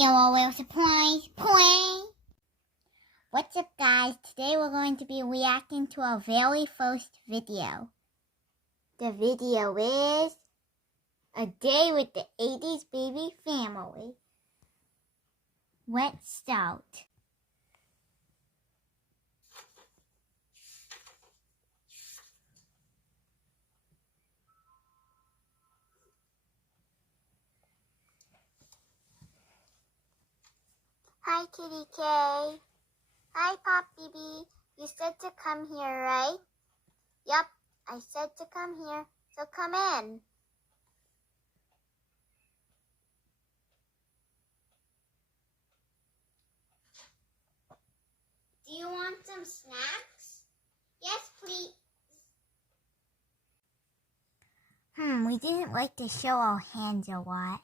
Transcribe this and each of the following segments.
LOL surprise point. What's up guys, today we're going to be reacting to our very first video. The video is A Day with the 80s Baby Family. Let's start. Hi Kitty K. Hi Pop BB. You said to come here, right? Yup, I said to come here, so come in. Do you want some snacks? Yes, please. We didn't like to show our hands a lot.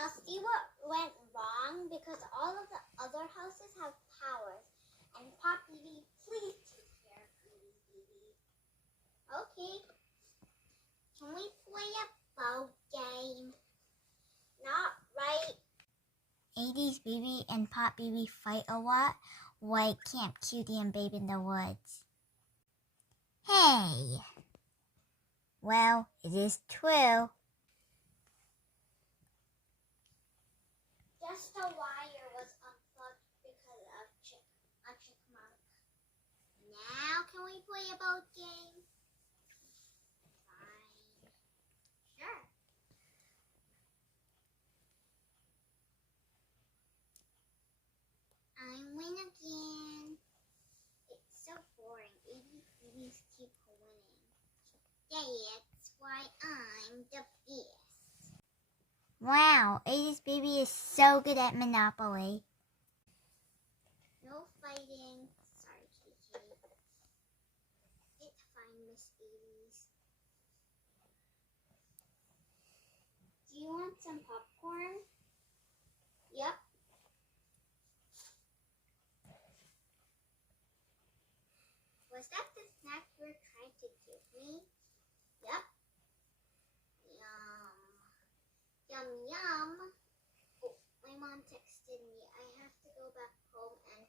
I'll see what went wrong because all of the other houses have powers. And Pop BB, please take care of me, baby. Okay. Can we play a boat game? Not right. 80s Baby and Pop BB fight a lot, like Camp Cutie and Babe in the Woods. Hey! Well, it is true. Just a wire was unplugged because of a chipmunk. Now can we play a boat game? Fine. Sure. I win again. It's so boring. 80 babies keep winning. That's why I'm the best. Wow, 80s Baby is so good at Monopoly. No fighting. Sorry, Kitty. It's fine, Miss 80s. Do you want some popcorn? Yep. Was that the snack you were trying to give me? Yep. Yum. Yum, yum. Oh, my mom texted me. I have to go back home, and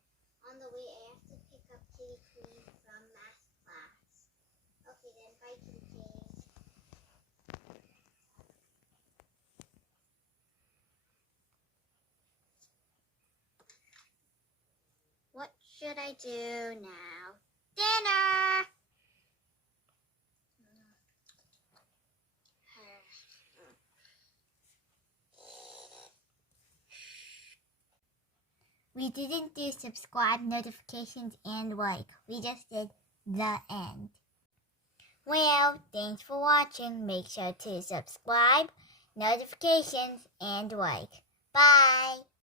on the way I have to pick up Kitty Queen from math class. Okay then, bye Kitty K. What should I do now? Dinner! We didn't do subscribe, notifications, and like. We just did the end. Well, thanks for watching. Make sure to subscribe, notifications, and like. Bye!